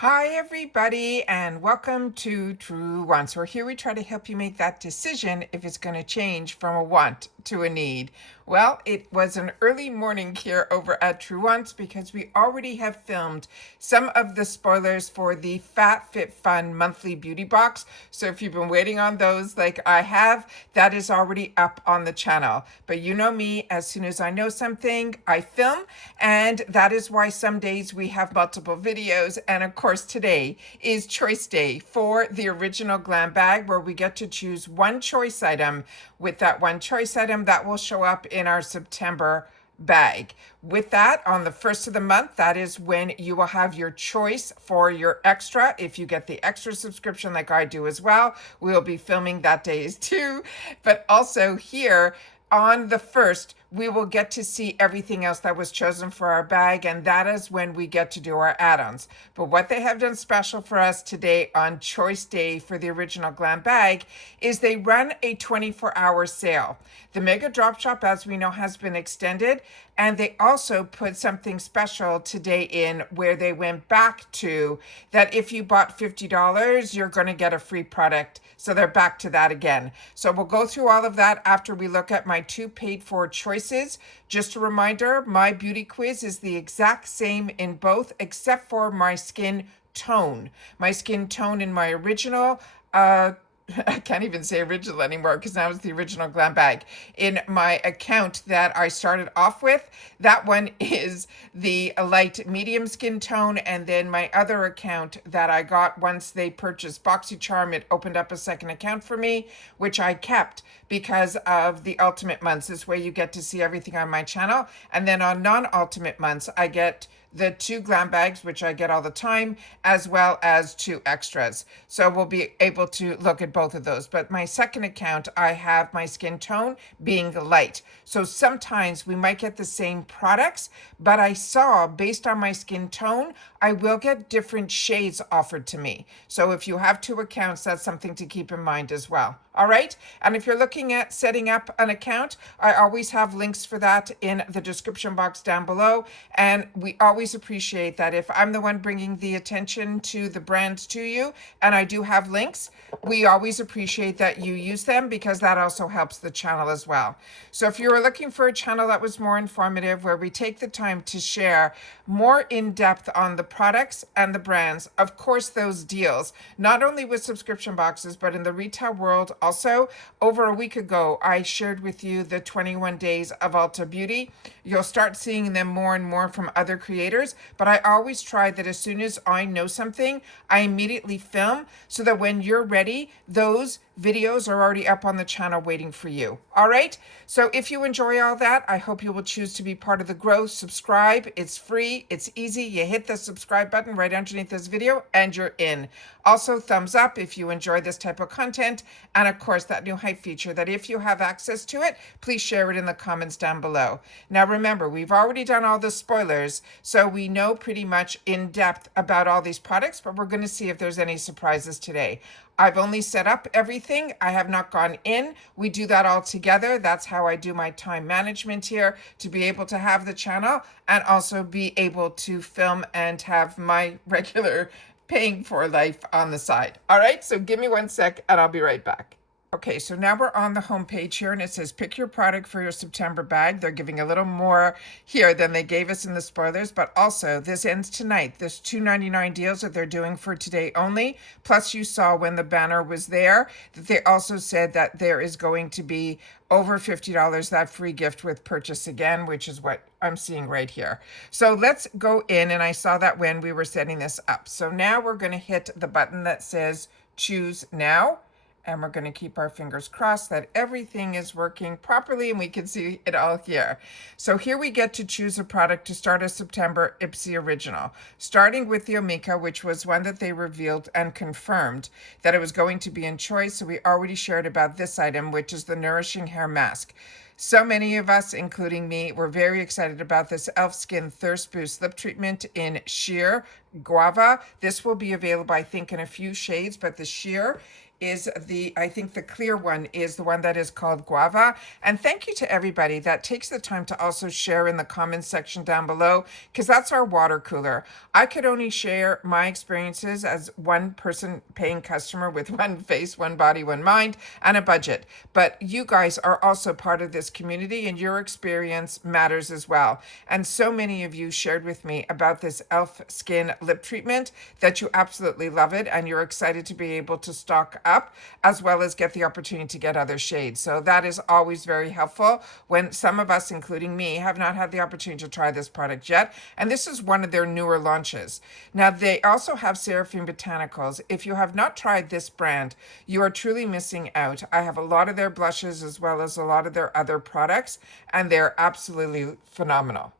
Hi, everybody, and welcome to TrueWants. Where here we try to help you make that decision if it's going to change from a want to a need. Well, it was an early morning here over at TrueWants because we already have filmed some of the spoilers for the FabFitFun monthly beauty box. So if you've been waiting on those like I have, that is already up on the channel. But you know me, as soon as I know something, I film, and that is why some days we have multiple videos. And of course, today is choice day for the original Glam Bag, where we get to choose one choice item. With that one choice item, that will show up in our September bag. With that, on the first of the month, that is when you will have your choice for your extra. If you get the extra subscription like I do as well, we'll be filming that days too. But also here, on the first, we will get to see everything else that was chosen for our bag, and that is when we get to do our add-ons. But what they have done special for us today on Choice Day for the original Glam Bag is they run a 24-hour sale. The Mega Drop Shop, as we know, has been extended, and they also put something special today in where they went back to that if you bought $50, you're going to get a free product. So they're back to that again. So we'll go through all of that after we look at my two paid for choices. Just a reminder, my beauty quiz is the exact same in both except for my skin tone. My skin tone in my original, I can't even say original anymore because now it's the original Glam Bag. In my account that I started off with, that one is the light medium skin tone. And then my other account that I got once they purchased BoxyCharm, it opened up a second account for me, which I kept because of the ultimate months. This way you get to see everything on my channel. And then on non-ultimate months, I get the two Glam Bags, which I get all the time, as well as two extras. So we'll be able to look at both of those. But my second account, I have my skin tone being light. So sometimes we might get the same products, but I saw based on my skin tone, I will get different shades offered to me. So if you have two accounts, that's something to keep in mind as well. All right. And if you're looking at setting up an account, I always have links for that in the description box down below. And we always appreciate that if I'm the one bringing the attention to the brands to you, and I do have links, we always appreciate that you use them because that also helps the channel as well. So if you were looking for a channel that was more informative, where we take the time to share more in depth on the products and the brands, of course, those deals, not only with subscription boxes, but in the retail world also. Over a week ago, I shared with you the 21 days of Ulta Beauty. You'll start seeing them more and more from other creators, but I always try that as soon as I know something, I immediately film so that when you're ready, those videos are already up on the channel waiting for you. All right. So if you enjoy all that, I hope you will choose to be part of the growth. Subscribe. It's free. It's easy. You hit the subscribe button right underneath this video and you're in. Also, thumbs up if you enjoy this type of content. And of course, that new hype feature that if you have access to it, please share it in the comments down below. Now, remember, we've already done all the spoilers, so we know pretty much in depth about all these products, but we're going to see if there's any surprises today. I've only set up everything. I have not gone in. We do that all together. That's how I do my time management here, to be able to have the channel and also be able to film and have my regular paying for life on the side. All right, so give me 1 sec and I'll be right back. Okay, so now we're on the home page here and it says pick your product for your September bag. They're giving a little more here than they gave us in the spoilers, but also this ends tonight. There's $2.99 deals that they're doing for today only. Plus you saw when the banner was there that they also said that there is going to be over $50 that free gift with purchase again, which is what I'm seeing right here. So let's go in, and I saw that when we were setting this up. So now we're going to hit the button that says choose now. And we're going to keep our fingers crossed that everything is working properly and we can see it all here. So here we get to choose a product to start a September IPSY Original, starting with the Omika, which was one that they revealed and confirmed that it was going to be in choice. So we already shared about this item, which is the Nourishing Hair Mask. So many of us, including me, were very excited about this e.l.f. Skin Thirst Boost Lip Treatment in Sheer Guava. This will be available, I think, in a few shades, but the Sheer is I think the clear one is the one that is called Guava. And thank you to everybody that takes the time to also share in the comments section down below, because that's our water cooler. I could only share my experiences as one person paying customer with one face, one body, one mind, and a budget. But you guys are also part of this community, and your experience matters as well. And so many of you shared with me about this e.l.f. Skin lip treatment that you absolutely love it, and you're excited to be able to stock up as well as get the opportunity to get other shades. So that is always very helpful when some of us, including me, have not had the opportunity to try this product yet. And this is one of their newer launches. Now, they also have Seraphine Botanicals. If you have not tried this brand, you are truly missing out. I have a lot of their blushes as well as a lot of their other products, and they're absolutely phenomenal.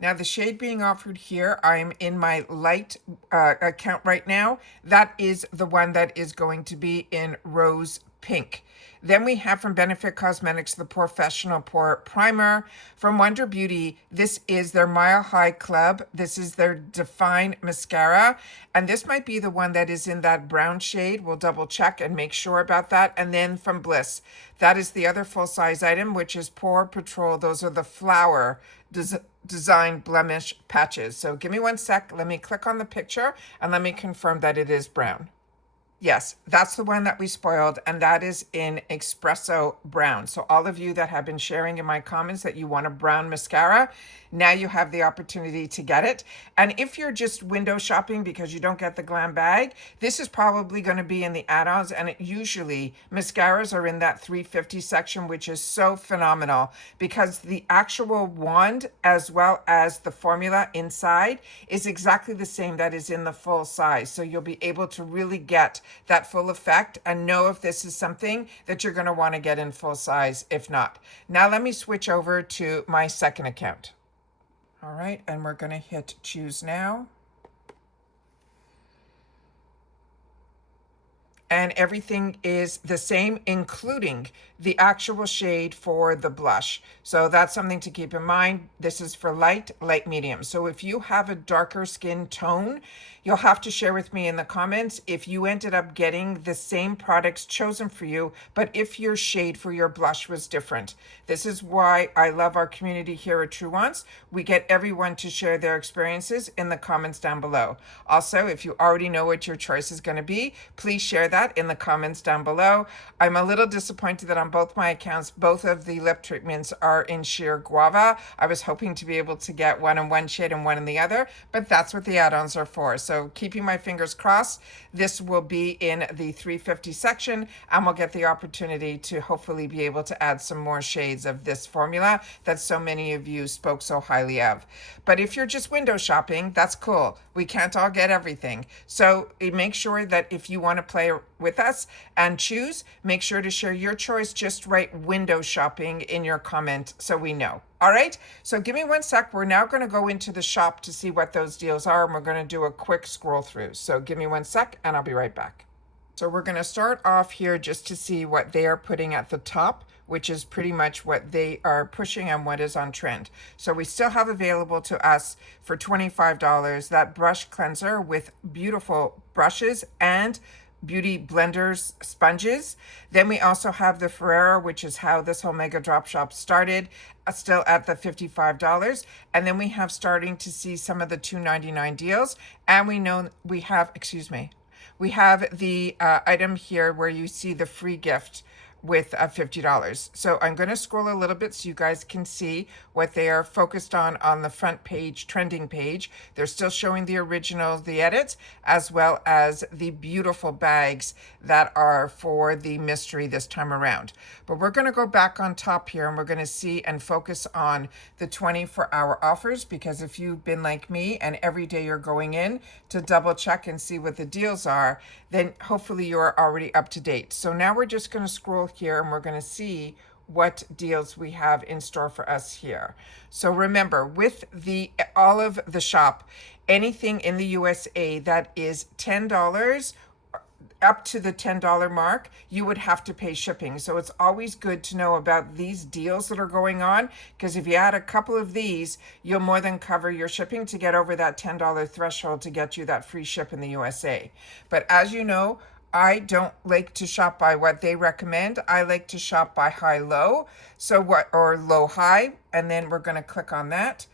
Now, the shade being offered here, I'm in my light account right now. That is the one that is going to be in rose pink. Then we have from Benefit Cosmetics, the Professional Pore Primer. From Wonder Beauty, this is their Mile High Club. This is their Define Mascara. And this might be the one that is in that brown shade. We'll double check and make sure about that. And then from Bliss, that is the other full-size item, which is Pore Patrol. Those are the flower design blemish patches. So give me one sec. Let me click on the picture and let me confirm that it is brown. Yes, that's the one that we spoiled, and that is in Espresso Brown. So all of you that have been sharing in my comments that you want a brown mascara, now you have the opportunity to get it. And if you're just window shopping because you don't get the Glam Bag, this is probably going to be in the add-ons, and usually mascaras are in that $3.50 section, which is so phenomenal because the actual wand as well as the formula inside is exactly the same that is in the full size. So you'll be able to really get that full effect and know if this is something that you're going to want to get in full size. If not, now let me switch over to my second account. All right, and we're going to hit choose now. And everything is the same, including the actual shade for the blush. So that's something to keep in mind. This is for light, light medium. So if you have a darker skin tone, you'll have to share with me in the comments if you ended up getting the same products chosen for you, but if your shade for your blush was different. This is why I love our community here at TrueWants. We get everyone to share their experiences in the comments down below. Also, if you already know what your choice is going to be, please share that in the comments down below. I'm a little disappointed that on both my accounts, both of the lip treatments are in sheer guava. I was hoping to be able to get one in one shade and one in the other, but that's what the add-ons are for. So keeping my fingers crossed, this will be in the $3.50 section, and we'll get the opportunity to hopefully be able to add some more shades of this formula that so many of you spoke so highly of. But if you're just window shopping, that's cool. We can't all get everything. So make sure that if you want to play with us and choose, make sure to share your choice. Just write window shopping in your comment so we know. All right, so give me one sec. We're now going to go into the shop to see what those deals are, and we're going to do a quick scroll through. So give me one sec and I'll be right back. So we're going to start off here just to see what they are putting at the top, which is pretty much what they are pushing and what is on trend. So we still have available to us for $25 that brush cleanser with beautiful brushes and beauty blenders sponges. Then we also have the Ferrero, which is how this whole mega drop shop started, still at the $55. And then we have starting to see some of the $2.99 deals. And we know we have, we have the item here where you see the free gift with $50. So I'm going to scroll a little bit so you guys can see what they are focused on the front page, trending page. They're still showing the originals, the edits, as well as the beautiful bags that are for the mystery this time around. But we're going to go back on top here and we're going to see and focus on the 24-hour offers, because if you've been like me and every day you're going in to double check and see what the deals are, then hopefully you're already up to date. So now we're just going to scroll here and we're going to see what deals we have in store for us here. So remember, with all of the shop, anything in the USA that is $10 up to the $10 mark, you would have to pay shipping. So it's always good to know about these deals that are going on, because if you add a couple of these, you'll more than cover your shipping to get over that $10 threshold to get you that free ship in the USA. But as you know, I don't like to shop by what they recommend. I like to shop by high-low, or low-high, and then we're going to click on that.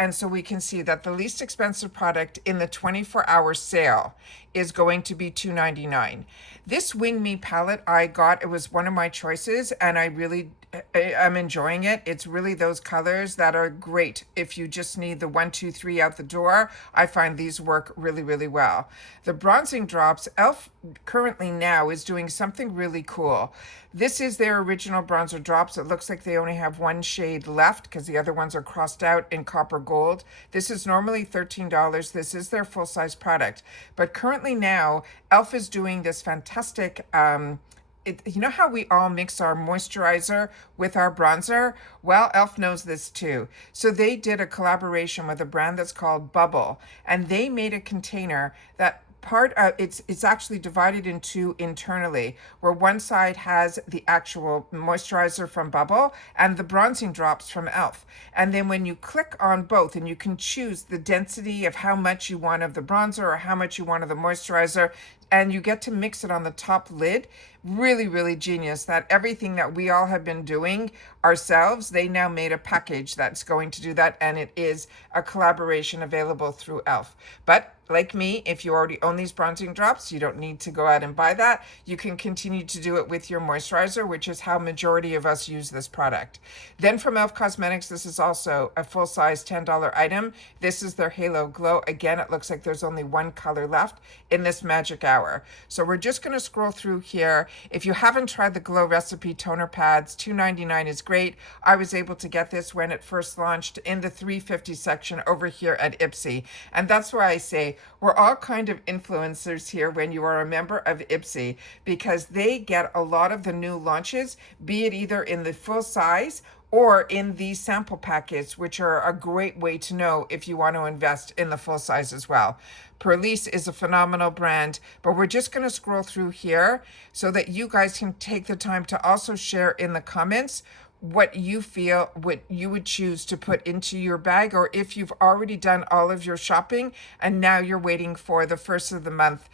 And so we can see that the least expensive product in the 24-hour sale is going to be $2.99. This Wing Me palette I got, it was one of my choices, and I'm enjoying it. It's really those colors that are great if you just need the 1, 2, 3 out the door. I find these work really, really well. The bronzing drops, e.l.f. currently now is doing something really cool. This is their original bronzer drops. It looks like they only have one shade left because the other ones are crossed out in copper gold. This is normally $13. This is their full-size product. But currently now, e.l.f. is doing this fantastic you know how we all mix our moisturizer with our bronzer? Well, e.l.f. knows this too. So they did a collaboration with a brand that's called Bubble, and they made a container that it's actually divided in two internally, where one side has the actual moisturizer from Bubble and the bronzing drops from e.l.f. And then when you click on both, and you can choose the density of how much you want of the bronzer or how much you want of the moisturizer, and you get to mix it on the top lid. Really, really genius that everything that we all have been doing ourselves, they now made a package that's going to do that, and it is a collaboration available through e.l.f. But like me, if you already own these bronzing drops, you don't need to go out and buy that. You can continue to do it with your moisturizer, which is how majority of us use this product. Then from e.l.f. Cosmetics, this is also a full-size $10 item. This is their Halo Glow. Again, it looks like there's only one color left in this magic hour. So we're just going to scroll through here. If you haven't tried the Glow Recipe toner pads, $2.99 is great. I was able to get this when it first launched in the $3.50 section over here at IPSY. And that's why I say we're all kind of influencers here when you are a member of IPSY, because they get a lot of the new launches, be it either in the full size or in these sample packets, which are a great way to know if you want to invest in the full size as well. Perlise is a phenomenal brand, but we're just going to scroll through here so that you guys can take the time to also share in the comments what you feel, what you would choose to put into your bag, or if you've already done all of your shopping and now you're waiting for the first of the month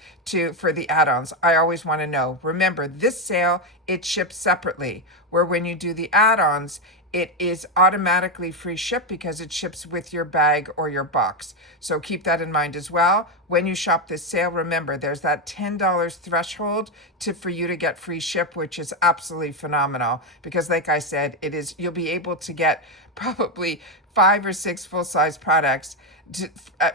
for the add-ons. I always want to know. Remember, this sale, it ships separately, where when you do the add-ons, it is automatically free ship because it ships with your bag or your box. So keep that in mind as well. When you shop this sale, remember there's that $10 threshold for you to get free ship, which is absolutely phenomenal because like I said, you'll be able to get probably 5 or 6 full-size products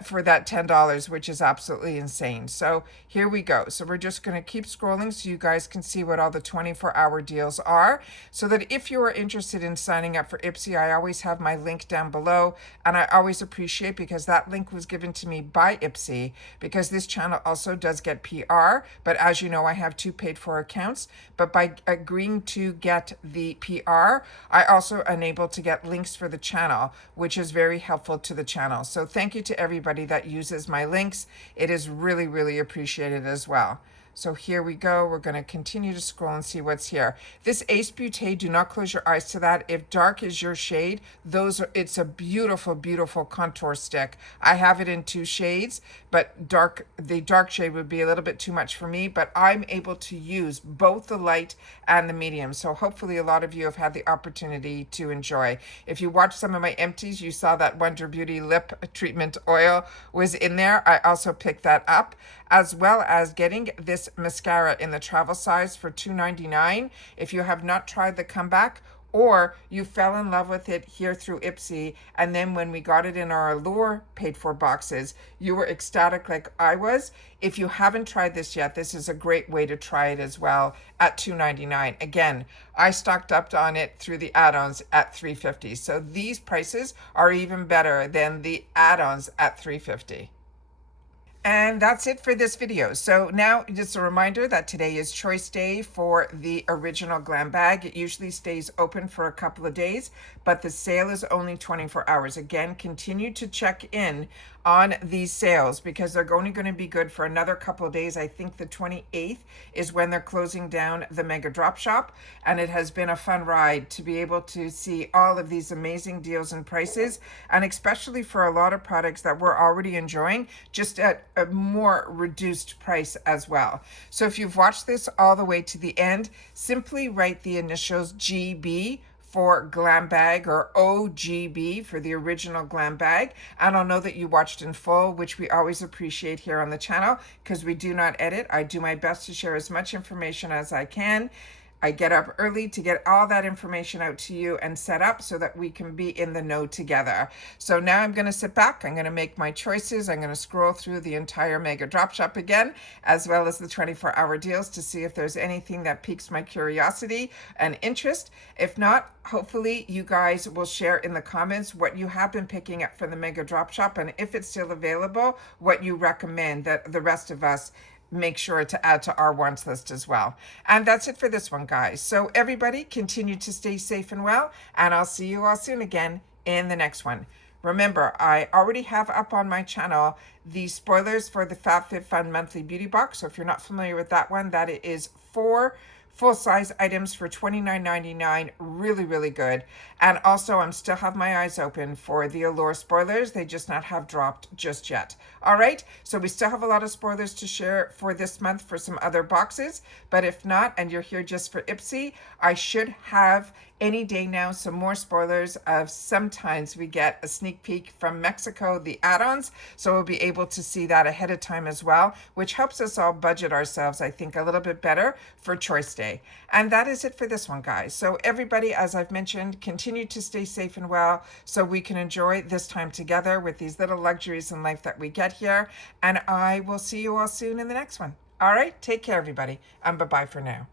for that $10, which is absolutely insane. So here we go. So we're just going to keep scrolling so you guys can see what all the 24-hour deals are, so that if you are interested in signing up for IPSY, I always have my link down below, and I always appreciate because that link was given to me by IPSY, because this channel also does get PR, but as you know, I have 2 paid-for accounts, but by agreeing to get the PR, I also am able to get links for the channel, which is very helpful to the channel. So thank you to everybody that uses my links. It is really, really appreciated as well. So here we go. We're going to continue to scroll and see what's here. This Ace Beauté, do not close your eyes to that. If dark is your shade, it's a beautiful, beautiful contour stick. I have it in 2 shades, but the dark shade would be a little bit too much for me, but I'm able to use both the light and the medium. So hopefully a lot of you have had the opportunity to enjoy. If you watched some of my empties, you saw that Wonder Beauty lip treatment oil was in there. I also picked that up, as well as getting this mascara in the travel size for $2.99. If you have not tried the Comeback, or you fell in love with it here through IPSY, and then when we got it in our Allure paid-for boxes, you were ecstatic like I was. If you haven't tried this yet, this is a great way to try it as well at $2.99. Again, I stocked up on it through the add-ons at $3.50. So these prices are even better than the add-ons at $3.50. And that's it for this video. So now just a reminder that today is choice day for the original Glam Bag. It usually stays open for a couple of days, but the sale is only 24 hours. Again, continue to check in on these sales because they're only going to be good for another couple of days. I think the 28th is when they're closing down the Mega Drop Shop, and it has been a fun ride to be able to see all of these amazing deals and prices, and especially for a lot of products that we're already enjoying, just at a more reduced price as well. So if you've watched this all the way to the end, simply write the initials GB for Glam Bag, or OGB for the original Glam Bag, and I'll know that you watched in full, which we always appreciate here on the channel because we do not edit. I do my best to share as much information as I can. I get up early to get all that information out to you and set up so that we can be in the know together. So now I'm going to sit back. I'm going to make my choices. I'm going to scroll through the entire Mega Drop Shop again, as well as the 24-hour deals, to see if there's anything that piques my curiosity and interest. If not, hopefully you guys will share in the comments what you have been picking up from the Mega Drop Shop, and if it's still available, what you recommend that the rest of us make sure to add to our wants list as well. And that's it for this one, guys. So everybody continue to stay safe and well, and I'll see you all soon again in the next one. Remember, I already have up on my channel the spoilers for the FabFitFun monthly beauty box. So if you're not familiar with that one, that is 4 full-size items for $29.99. Really, really good. And also, I'm still have my eyes open for the Allure spoilers. They just not have dropped just yet. All right, so we still have a lot of spoilers to share for this month for some other boxes. But if not, and you're here just for IPSY, I should have any day now some more spoilers of sometimes we get a sneak peek from Mexico, the add-ons. So we'll be able to see that ahead of time as well, which helps us all budget ourselves, I think, a little bit better for Choice Day. And that is it for this one, guys. So everybody, as I've mentioned, continue to stay safe and well so we can enjoy this time together with these little luxuries in life that we get here. And I will see you all soon in the next one. All right, take care, everybody, and bye-bye for now.